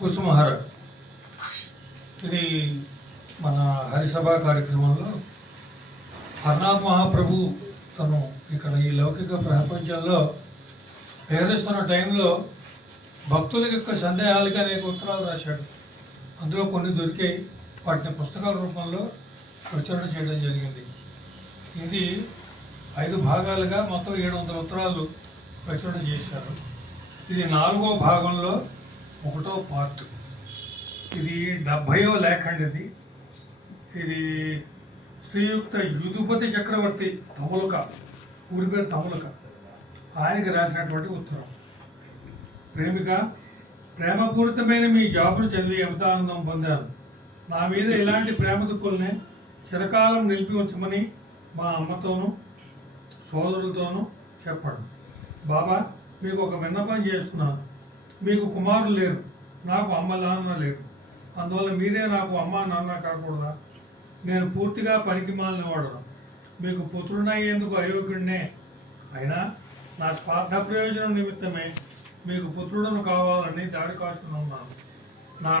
కుసుమహర ఇది మన హరిసభ కార్యక్రమంలో హరనాథ్ మహాప్రభు తను ఇక్కడ ఈ లౌకిక ప్రపంచంలో విహరిస్తున్న టైంలో భక్తుల యొక్క సందేహాలకి అనేక ఉత్తరాలు రాశాడు. అందులో కొన్ని దొరికాయి, వాటిని పుస్తకాల రూపంలో ప్రచురణ చేయడం జరిగింది. ఇది 5 భాగాలుగా మొత్తం 700 ఉత్తరాలు ప్రచురణ చేశారు. ఇది 4వ భాగంలో 1వ పార్ట్. ఇది 70వ లేఖ అండి. ఇది శ్రీయుక్త యుదుపతి చక్రవర్తి తములక, ఊరి పేరు తములక, ఆయనకి రాసినటువంటి ఉత్తరం. ప్రేమిక, ప్రేమపూరితమైన మీ జాబును చదివి ఎంత ఆనందం పొందాను. నా మీద ఇలాంటి ప్రేమ దుక్కుల్ని చిరకాలం నిలిపి ఉంచమని మా అమ్మతోనూ సోదరులతోనూ చెప్పండి. బాబా, మీకు ఒక విన్నపం చేస్తున్నాను. మీకు కుమారులు లేరు, నాకు అమ్మ నాన్న లేరు. అందువల్ల మీరే నాకు అమ్మ నాన్న కాకూడదా? నేను పూర్తిగా పనికి మాలిన వాడను, మీకు పుత్రుడయ్యేందుకు అయోగ్యుడినే. అయినా నా స్వార్థ ప్రయోజనం నిమిత్తమే మీకు పుత్రుడను కావాలని దాడి కాచుకున్నాను.